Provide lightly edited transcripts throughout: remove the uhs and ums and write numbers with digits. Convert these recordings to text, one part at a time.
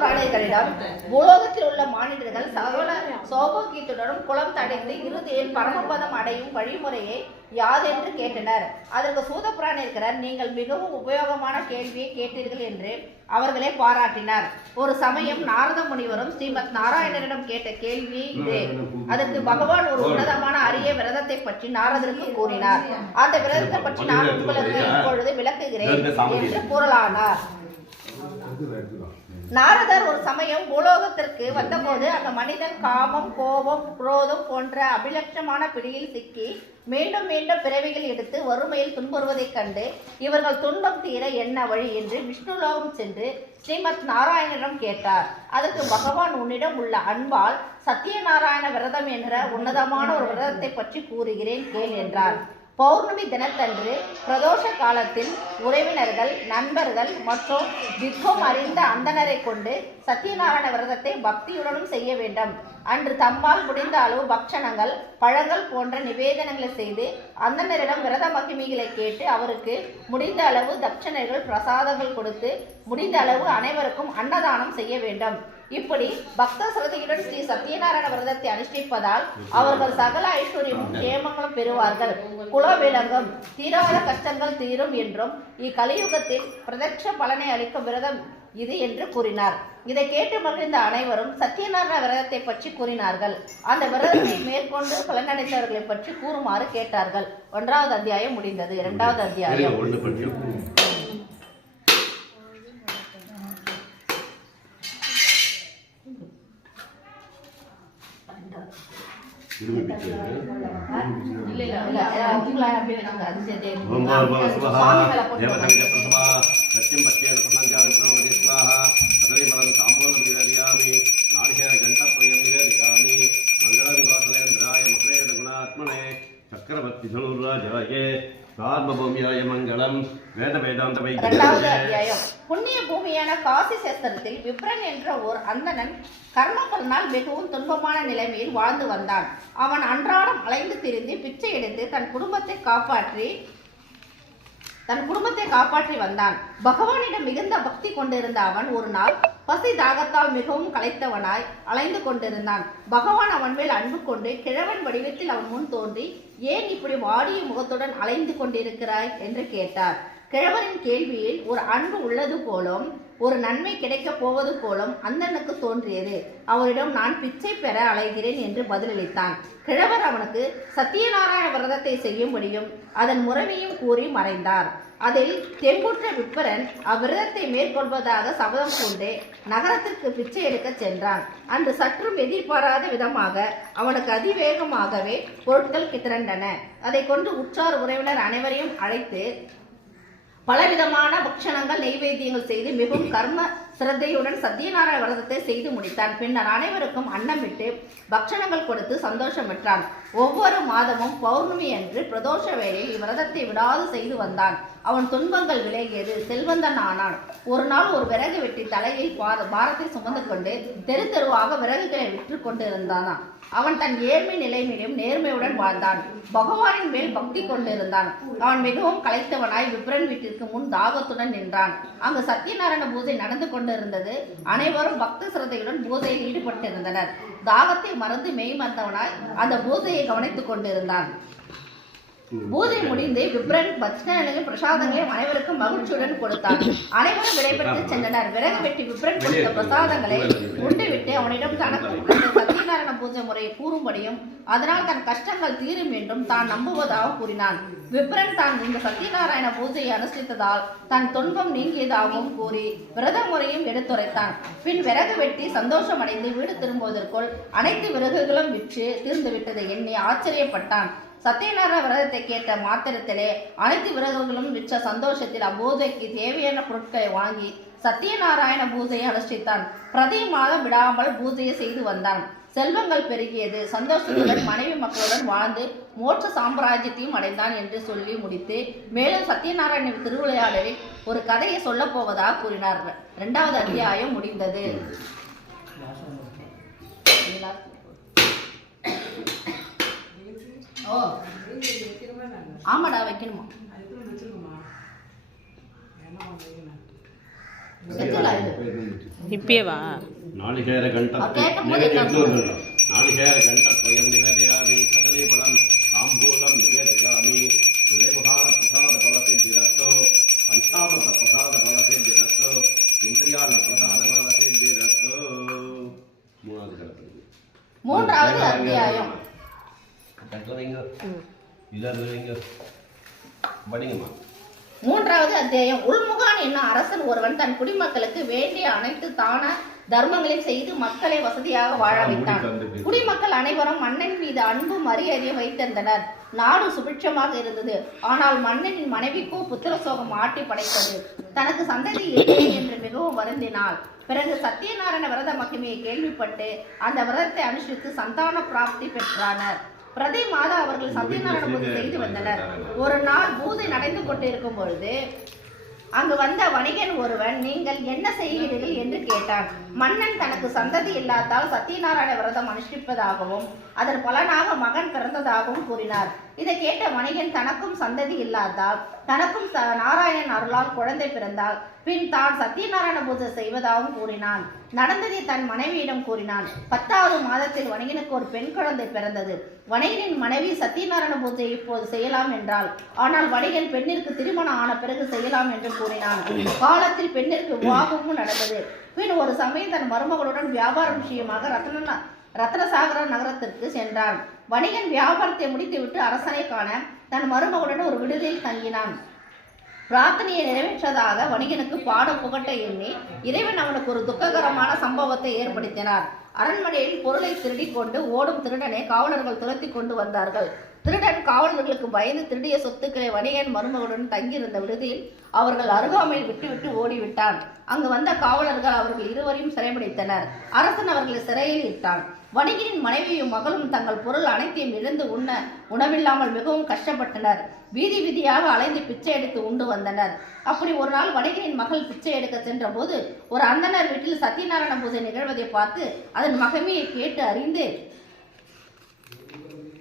பிராணிகளிடம் பூலோகத்தில் உள்ள மானிடர்கள் சகல சௌபாகியத்துடனும் குலம் தடைந்து இறுதியில் பரமபதம் அடையும் வழிமுறையை யாதென்று கேட்டனர். அதற்கு சூத பிராணியர், நீங்கள் மிகவும் உபயோகமான கேள்வியை கேட்டீர்கள் என்று அவர்களே பாராட்டினார். ஒரு சமயம் நாரத முனிவரும் ஸ்ரீமத் நாராயணரிடம் கேட்ட கேள்வியே இதே. அதற்கு பகவான் ஒரு உன்னதமான அரிய விரதத்தை பற்றி நாரதருக்கு கூறினார். அந்த விரதத்தை பற்றி நான் உங்களுக்கு இப்பொழுது விளக்குகிறேன் என்று கூறலானார். நாரதர் ஒரு சமயம் பூலோகத்திற்கு வந்தபோது அந்த மனிதன் காமம், கோபம், குரோதம் போன்ற அபிலட்சமான பிடியில் சிக்கி மீண்டும் மீண்டும் பிறவிகள் எடுத்து வறுமையில் துன்புறுவதைக் கண்டு இவர்கள் துன்பம் தீர என்ன வழி என்று விஷ்ணுலோகம் சென்று ஸ்ரீமத் நாராயணனிடம் கேட்டார். அதற்கு பகவான், உன்னிடம் உள்ள அன்பால் சத்தியநாராயண விரதம் என்ற உன்னதமான ஒரு விரதத்தை பற்றி கூறுகிறேன் கேள் என்றார். பௌர்ணமி தினத்தன்று பிரதோஷ காலத்தில் உறவினர்கள், நண்பர்கள் மற்றும் திக்கும் அறிந்த அந்தனரை கொண்டு சத்தியநாராயண விரதத்தை பக்தியுடனும் செய்ய வேண்டும். அன்று தம்மால் முடிந்த அளவு பக்ஷணங்கள், பழங்கள் போன்ற நிவேதனங்களை செய்து அந்தனரிடம் விரத மகிமைகளை கேட்டு அவருக்கு முடிந்த அளவு தட்சணைகள், பிரசாதங்கள் கொடுத்து முடிந்த அளவு அனைவருக்கும் அன்னதானம் செய்ய வேண்டும். இப்படி பக்த சிரத்தையுடன் ஸ்ரீ சத்தியநாராயண விரதத்தை அனுஷ்டிப்பதால் அவர்கள் சகல ஐஸ்வர்யமும் கேமங்களும் பெறுவார்கள், குலவிலங்கும், தீராத கஷ்டங்கள் தீரும் என்றும் இக்கலியுகத்தில் பிரதட்ச பலனை அளிக்கும் விரதம் இது என்று கூறினார். இதை கேட்டு மகிழ்ந்த அனைவரும் சத்தியநாராயண விரதத்தை பற்றி கூறினார்கள். அந்த விரதத்தை மேற்கொண்டு பலனடைந்தவர்களை பற்றி கூறுமாறு கேட்டார்கள். 1வது அத்தியாயம் முடிந்தது. 2வது அத்தியாயம் சக்கரவர்த்தி தனுராஜாயே சார்வபௌமியாய மங்களம். வேத வேதாந்த இரண்டாவது அத்தியாயம். புண்ணிய பூமியான காசி சேஸ்திரத்தில் விப்ரன் என்ற ஓர் அந்தணன் கர்மபலனால் மிகவும் துன்பமான நிலைமையில் வாழ்ந்து வந்தான். அவன் அன்றாடம் அலைந்து திரிந்து பிச்சை எடுத்து தன் குடும்பத்தை காப்பாற்றி வந்தான். பகவானிடம் மிகுந்த பக்தி கொண்டிருந்த அவன் ஒரு நாள் பசி தாகத்தால் மிகவும் களைத்தவனாய் அலைந்து கொண்டிருந்தான். பகவான் அவன் மேல் அன்பு கொண்டு கிழவன் வடிவத்தில் அவன் முன் தோன்றி, ஏன் இப்படி வாடிய முகத்துடன் அலைந்து கொண்டிருக்கிறாய் என்று கேட்டார். கிழவனின் கேள்வியில் ஒரு அன்பு உள்ளது போலும் ஒரு நன்மை கிடைக்கப் போவது போலும் அந்தனுக்கு தோன்றியது. அவரிடம், நான் பிச்சை பெற அலைகிறேன் என்று பதிலளித்தான். கிழவர் அவனுக்கு சத்தியநாராயண விரதத்தை செய்யும்படியும் அதன் முறைமையும் கூறி மறைந்தார். அதில் தெம்புற்ற விப்பரன் அவ்விரதத்தை மேற்கொள்வதாக சபதம் கொண்டு நகரத்திற்கு பிச்சை எடுக்க சென்றான். அன்று சற்றும் எதிர்பாராத விதமாக அவனுக்கு அதிவேகமாகவே பொருட்கள் திரண்டன. அதை கொண்டு உற்றார் உறவினர் அனைவரையும் அழைத்து பலவிதமான பக்ஷணங்கள், நெய்வேத்தியங்கள் செய்து மிகவும் கர்ம சிரத்தையுடன் சத்தியநாராயண விரதத்தை செய்து முடித்தான். பின்னர் அனைவருக்கும் அன்னமிட்டு பக்ஷணங்கள் கொடுத்து சந்தோஷம் பெற்றான். ஒவ்வொரு மாதமும் பௌர்ணமி அன்று பிரதோஷ வேளையில் இவ்விரதத்தை விடாது செய்து வந்தான். அவன் துன்பங்கள் விலகியது, செல்வந்தன் ஆனான். ஒரு நாள் ஒரு விறகு வெட்டி தலையில் பாரத்தை சுமந்து கொண்டு தெரு தெருவாக விறகுகளை விற்று கொண்டிருந்தான். அவன் தன் ஏழ்மை நிலைமையிலும் நேர்மையுடன் வாழ்ந்தான். பகவானின் மேல் பக்தி கொண்டிருந்தான். அவன் மிகவும் களைத்தவனாய் விப்ரன் வீட்டிற்கு முன் தாகத்துடன் நின்றான். அங்கு சத்தியநாராயண பூஜை நடந்து கொண்டிருந்தது. அனைவரும் பக்த சிரத்தையுடன் பூஜையில் ஈடுபட்டிருந்தனர். தாகத்தை மறந்து மெய் மறந்தவனாய் அந்த பூஜையை கவனித்துக் கொண்டிருந்தான். பூஜை முடிந்து விப்ரன் பக்ஷங்களையும் பிரசாதங்களையும் அனைவருக்கும் மகிழ்ச்சியுடன் கொடுத்தான். அனைவரும் விடைபெற்று சென்றனர். விறகு வெட்டி விப்ரன் கொடுத்த பிரசாதங்களை உண்டுவிட்டு அவனிடம் தனக்கு சத்தியநாராயண பூஜை முறையை கூறும்படியும் அதனால் தன் கஷ்டங்கள் தீரும் என்றும் தான் நம்புவதாக கூறினான். விப்ரன் தான் இந்த சத்தியநாராயண பூஜையை அனுஷ்டித்ததால் தன் துன்பம் நீங்கியதாகவும் கூறி விரத முறையும் எடுத்துரைத்தான். பின் விறகு வெட்டி சந்தோஷமடைந்து வீடு திரும்புவதற்குள் அனைத்து விறகுகளும் விற்று தீர்ந்துவிட்டதை எண்ணி ஆச்சரியப்பட்டான். சத்தியநாராயண விரதத்தை கேட்ட மாத்திரத்திலே அனைத்து விரதங்களும் விற்ற சந்தோஷத்தில் அப்பூஜைக்கு தேவையான பொருட்களை வாங்கி சத்தியநாராயண பூஜையை அனுஷ்டித்தான். பிரதி மாதம் விடாமல் பூஜையை செய்து வந்தான். செல்வங்கள் பெருகியது. சந்தோஷத்துடன் மனைவி மக்களுடன் வாழ்ந்து மோட்ச சாம்ராஜ்யத்தையும் அடைந்தான் என்று சொல்லி முடித்து மேலும் சத்தியநாராயண திருவிளையாடலில் ஒரு கதையை சொல்ல போவதாக கூறினார். 2வது அத்தியாயம் முடிந்தது. ஆமாடா, வைக்கணுமா? இப்பேவா நாளிகேர கேட்கும்போது நாளிகேர கண்டத்வயம் நிவேதயாமி கதலீபலம் தாம்பூலம் நிவேதயாமி விலைபகார பிரசாத பலசித்திரஸ்தோ பஞ்சாமத பிரசாத பலசித்திரஸ்தோ இந்திரியான பிரசாத பலசித்திரஸ்தோ. மூன்றாவது அத்தியாயம். மூன்றாவது அத்தியாயம். உள்முகான் என்னும் அரசன் ஒருவன் தன் குடிமக்களுக்கு வேண்டிய அனைத்து தான தர்மங்களையும் செய்து மக்களை வசதியாக வாழ வைத்தான். குடிமக்கள் அனைவரும் மன்னன் மீது அன்பு மரியாதையை வைத்திருந்தனர். நாடு சுபிட்சமாக இருந்தது. ஆனால் மன்னனின் மனைவிக்கோ புத்திர சோகம் ஆட்டி படைத்தது. தனக்கு சந்ததி இல்லை என்று மிகவும் வருந்தினாள். பிறகு சத்தியநாராயண விரத மகிமையை கேள்விப்பட்டு அந்த விரதத்தை அனுஷ்டித்து சந்தான பிராப்தி பெற்றானர். பிரதி மாதா அவர்கள் சத்தியநாராயண பூஜை செய்து வந்தனர். ஒரு நாள் பூஜை நடந்து கொண்டிருக்கும் பொழுது அங்கு வந்த வணிகன் ஒருவன், நீங்கள் என்ன செய்கிறீர்கள் என்று கேட்டான். மன்னன் தனக்கு சந்ததி இல்லாதால் சத்தியநாராயண விரதம் அனுஷ்டிப்பதாகவும் அதன் பலனாக மகன் பிறந்ததாகவும் கூறினார். இதை கேட்ட வணிகன் தனக்கும் சந்ததி இல்லாதால் தனக்கும் நாராயணன் அருளால் குழந்தை பிறந்தால் பின் தான் சத்தியநாராயண பூஜை செய்வதாகவும் கூறினான். நடந்ததை தன் மனைவியிடம் கூறினான். 10வது மாதத்தில் வணிகனுக்கு ஒரு பெண் குழந்தை பிறந்தது. வணிகனின் மனைவி சத்தியநாராயண பூஜை இப்போது செய்யலாம் என்றால், ஆனால் வணிகன் பெண்ணிற்கு திருமணம் ஆன பிறகு செய்யலாம் என்று கூறினான். காலத்தில் பெண்ணிற்கு விவாகமும் நடந்தது. பின் ஒரு சமயம் தன் மருமகளுடன் வியாபார விஷயமாக ரத்னசாகர நகரத்திற்கு சென்றான். வணிகன் வியாபாரத்தை முடித்துவிட்டு அரசனை காண தன் மருமகளுடன் ஒரு விடுதியில் தங்கினான். பிரார்த்தனையை நிறைவேற்றதாக வணிகனுக்கு பாடம் புகட்ட எண்ணி இறைவன் அவனுக்கு ஒரு துக்ககரமான சம்பவத்தை ஏற்படுத்தினார். அரண்மனையில் பொருளை திருடி கொண்டு ஓடும் திருடனை காவலர்கள் துரத்தி கொண்டு வந்தார்கள். திருடன் காவலர்களுக்கு பயந்து திருடிய சொத்துக்களை வணிகன் மருமகளுடன் தங்கியிருந்த விடுதியில் அவர்கள் அருகாமையில் விட்டுவிட்டு ஓடிவிட்டான். அங்கு வந்த காவலர்கள் அவர்கள் இருவரையும் சிறைபிடித்தனர். அரசன் அவர்களை சிறையில் இட்டான். வணிகனின் மனைவியும் மகளும் தங்கள் பொருள் அனைத்தையும் இழந்து உணவில்லாமல் மிகவும் கஷ்டப்பட்டனர். வீதி வீதியாக அலைந்து பிச்சை எடுத்து உண்டு வந்தனர். அப்படி ஒரு நாள் வணிகனின் மகள் பிச்சை எடுக்க சென்ற போது ஒரு அந்தனர் வீட்டில் சத்தியநாராயண பூஜை நிகழ்வதை பார்த்து அதன் மகிமையை கேட்டு அறிந்து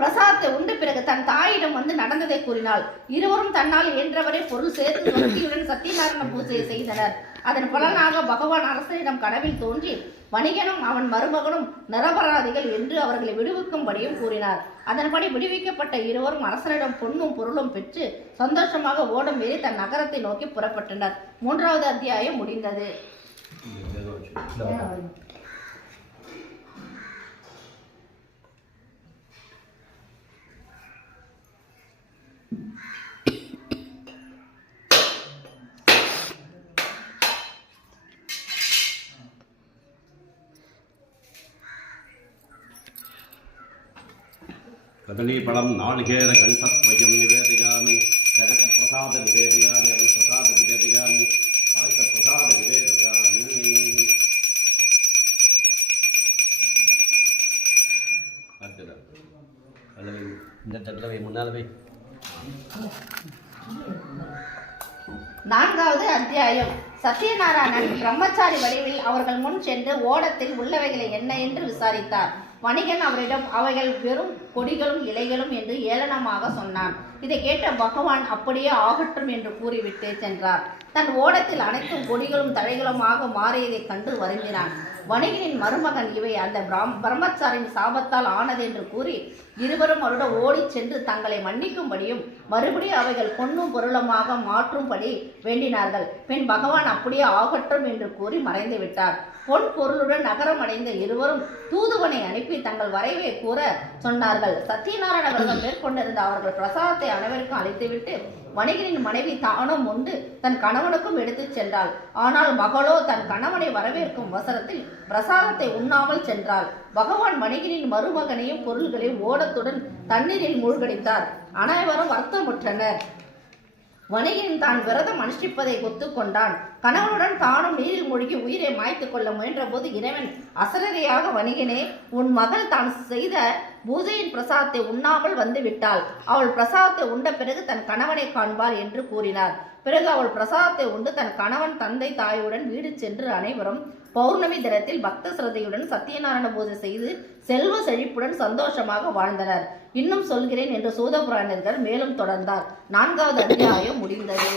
பிரசாதத்தை உண்டு பிறகு தன் தாயிடம் வந்து நடந்ததை கூறினாள். இருவரும் தன்னால் இயன்றவரை பொருள் சேர்த்து பக்தியுடன் சத்தியநாராயண பூஜையை செய்தனர். அதன் பலனாக பகவான் அரசனிடம் கனவில் தோன்றி வணிகனும் அவன் மருமகனும் நிரபராதிகள் என்று அவர்களை விடுவிக்கும்படியும் கூறினார். அதன்படி விடுவிக்கப்பட்ட இருவரும் அரசனிடம் பொன்னும் பொருளும் பெற்று சந்தோஷமாக ஓடம் ஏறி தன் நகரத்தை நோக்கி புறப்பட்டனர். 3வது அத்தியாயம் முடிந்தது. கதலீபலம் நாளிகேர கண்டத்வயம் நிவேதயாமி கனக பிரசாத நிவேதயாமி அவிப்பிரசாத நிவேதயாமி பாயச பிரசாத நிவேதயாமி. இந்த தடவை முன்னாலவே 4வது அத்தியாயம். சத்தியநாராயணன் பிரம்மச்சாரி வடிவில் அவர்கள் முன் சென்று ஓடத்தில் உள்ளவைகளை என்ன என்று விசாரித்தார். வணிகன் அவரிடம் அவைகள் வெறும் கொடிகளும் இலைகளும் என்று ஏளனமாக சொன்னான். இதை கேட்ட பகவான் அப்படியே ஆகட்டும் என்று கூறிவிட்டு சென்றார். தன் ஓடத்தில் அனைத்தும் கொடிகளும் தழைகளுமாக மாறியதை கண்டு வருந்தினான். வணிகனின் மருமகன் இவை அந்த பிரம்மச்சாரின் சாபத்தால் ஆனது என்று கூறி இருவரும் அவருடன் ஓடி சென்று தங்களை மன்னிக்கும்படியும் மறுபடியும் அவைகள் பொன்னும் பொருளுமாக மாற்றும்படி வேண்டினார்கள். பின் பகவான் அப்படியே ஆகட்டும் என்று கூறி மறைந்து விட்டார். பொன் பொருளுடன் நகரம் அடைந்த இருவரும் தூதுவனை அனுப்பி தங்கள் வரைவை கூற சொன்னார்கள். சத்தியநாராயண விரதம் மேற்கொண்டிருந்த அவர்கள் பிரசாதத்தை அனைவருக்கும் அளித்துவிட்டு வணிகனின் மனைவி தானும் உண்டு தன் கணவனுக்கும் எடுத்துச் சென்றாள். ஆனால் மகளோ தன் கணவனை வரவேற்கும் அவசரத்தில் பிரசாதத்தை உண்ணாமல் சென்றாள். பகவான் வணிகனின் மருமகனையும் பொருள்களையும் ஓடத்துடன் தண்ணீரில் மூழ்கடித்தார். அனைவரும் வருத்தமுற்றனர். வணிகன் தான் விரதம் அனுஷ்டிப்பதை ஒத்துக்கொண்டான். கணவனுடன் தானும் நீரில் மூழ்கி உயிரை மாய்த்து கொள்ள முயன்ற போது இறைவன் அசரறையாக, வணிகனே, உன் மகள் தான் செய்த பூஜையின் பிரசாதத்தை உண்ணாமல் வந்து விட்டாள். அவள் பிரசாதத்தை உண்ட பிறகு தன் கணவனை காண்பார் என்று கூறினார். பிறகு அவள் பிரசாதத்தை உண்டு தன் கணவன் தந்தை தாயுடன் வீடு சென்று அனைவரும் பௌர்ணமி தினத்தில் பக்த சிரத்தையுடன் சத்தியநாராயண பூஜை செய்து செல்வ செழிப்புடன் சந்தோஷமாக வாழ்ந்தனர். இன்னும் சொல்கிறேன் என்று சூதபுராணர்கள் மேலும் தொடர்ந்தார். 4வது அத்தியாயம் முடிந்தது.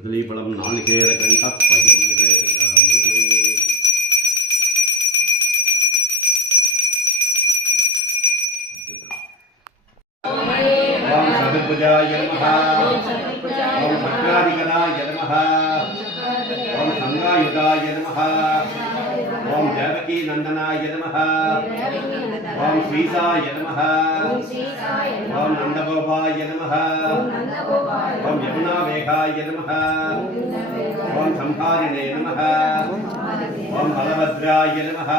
कदलीफलं नालिकेरकण्ठद्वयं निवेदयामि ओम चतुर्भुजाय नमः ओम भद्रादिगणाय नमः ओम संगायुधाय नमः ओम देवकी नंदनाय नमः ओम श्रीसाय नमः ओम नंदगोपाय नमः ओम यमुनावेगाय नमः ओम संहारिणे नमः ओम बलभद्राय नमः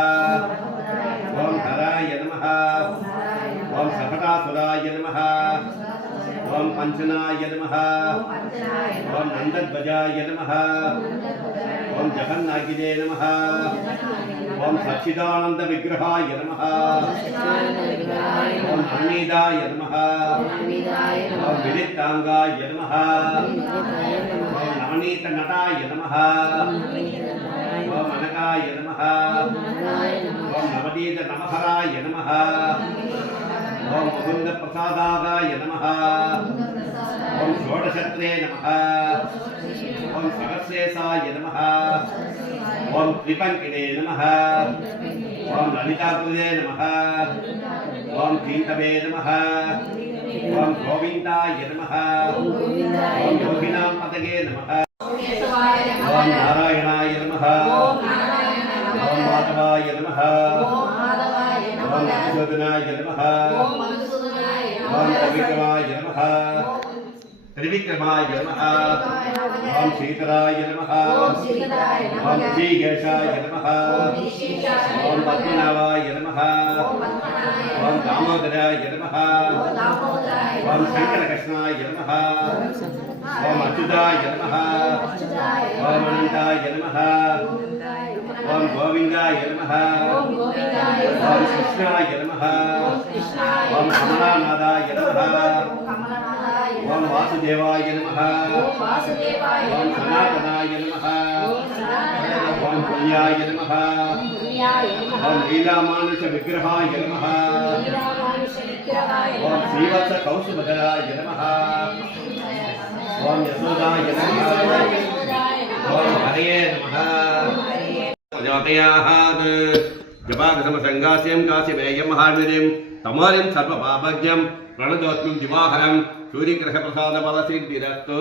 ओम हराय नमः ओम सकटासुराय नमः ओम पंचनाय नमः ओम नंदध्वजाय नमः ओम जगन्नागिने नमः ओम सच्चिदानंद विग्रहाय नमः ओम नवनीताय नमः ओम विदितांगाय नमः ओम नवनीत नटाय नमः ओम अनकाय नमः ओम नवनीत नमहराय नमः ओम मुकुंद प्रसादाय नमः ओम षोडशत्रे नमः ओम सहस्रेशाय नमः ओम त्रिपंकिने नमः ओम ललिताकृते नमः ओम तीर्थवे नमः ओम गोविंदाय नमः ओम योगिनां पदगे नमः ओम नारायणाय नमः ओम माधवाय नमः ओम मधुसूदनाय नमः ओम त्रिविक्रमाय नमः त्रिविक्रमाय नमः ओम श्रीधराय नमः ओम श्रीकेशाय नमः ओम पद्मनाभाय नमः ओम दामोदराय नमः ओम शंकरकृष्णाय नमः ओम अच्युताय नमः ओम अनंताय नमः ओम गोविंदाय नमः ओम कृष्णाय नमः ओम कमलानाथाय नमः ओम वासुदेवाय नमः ओम सनातनाय नमः ओम पुण्याय नमः ओम लीलामानुष विग्रहाय नमः ओम श्रीवत्स कौसुभधराय नमः ओम यशोदाय नमः ओम हरये नमः प्रजापयात् जपादसमसंगास्यं काश्यपेयं महार्निधिं तमालिं सर्वपापज्ञं प्रणतोऽस्मिं दिवाहरं सूर्यग्रहप्रसादफलसिद्धिरस्तु।